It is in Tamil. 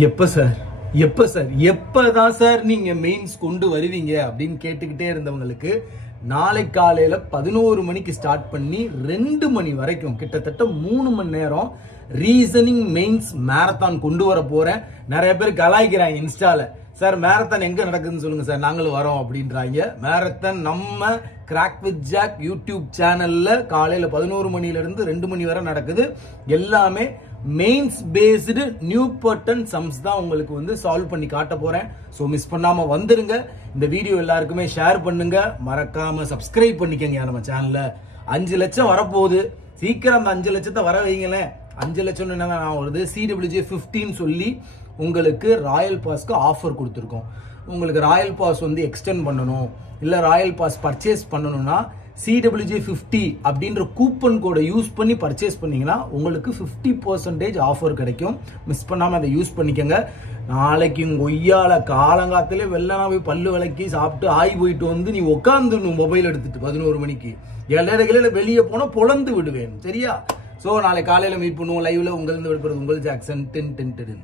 எப்ப சார் எப்பதான் சார் நீங்க மெயின்ஸ் கொண்டு வருவீங்க அப்படின்னு கேட்டுக்கிட்டே இருந்தவங்களுக்கு நாளை காலையில 11 மணிக்கு ஸ்டார்ட் பண்ணி 2 மணி வரைக்கும் கிட்டத்தட்ட 3 மணி நேரம் ரீசனிங் மெயின்ஸ் மேரத்தான் கொண்டு வர போறேன். நிறைய பேர் கலாய்க்கிறாங்க இன்ஸ்டால, சார் மேரத்தான் எங்க நடக்குதுன்னு சொல்லுங்க சார், நாங்களும் வரோம் அப்படின்றாங்க. மேரத்தான் நம்ம கிராக் வித் ஜாக் யூடியூப் சேனல்ல காலையில 11 மணில இருந்து 2 மணி வரை நடக்குது. எல்லாமே mains based new pattern sums தான் உங்களுக்கு வந்து சால்வ் பண்ணி காட்ட போறேன். சோ மிஸ் பண்ணாம வந்துருங்க. இந்த வீடியோ எல்லாருக்குமே ஷேர் பண்ணுங்க, மறக்காம சப்ஸ்கிரைப் பண்ணிக்கங்க நம்ம சேனல்ல. 5 லட்சம் வரப்போகுது, சீக்கிரம் அந்த 5 லட்சத்தை வர வைங்களேன். 5 லட்சம் என்ன வருது, CWJ15 சொல்லி உங்களுக்கு ராயல் பாஸ்க்கு ஆஃபர் கொடுத்துருக்கோம். உங்களுக்கு ராயல் பாஸ் வந்து எக்ஸ்டெண்ட் பண்ணணும், இல்ல ராயல் பாஸ் பர்ச்சேஸ் பண்ணணும்னா CWJ50 அப்படின்ற கூப்பன் கோடை யூஸ் பண்ணி பர்ச்சேஸ் பண்ணீங்கன்னா உங்களுக்கு 50% ஆஃபர் கிடைக்கும். மிஸ் பண்ணாம அதை யூஸ் பண்ணிக்கங்க. நாளைக்கு கொய்யால காலங்காத்திலே வெள்ளனா போய் பல்லு விளக்கி சாப்பிட்டு ஆய் போயிட்டு வந்து நீ உட்காந்து மொபைல் எடுத்துட்டு 11 மணிக்கு இடையில வெளியே போனா பொழந்து விடுவேன், சரியா? சோ நாளை காலையில மீட் பண்ணுவோம் லைவ்ல. உங்கள் உங்கள் ஜாக்சன் 10.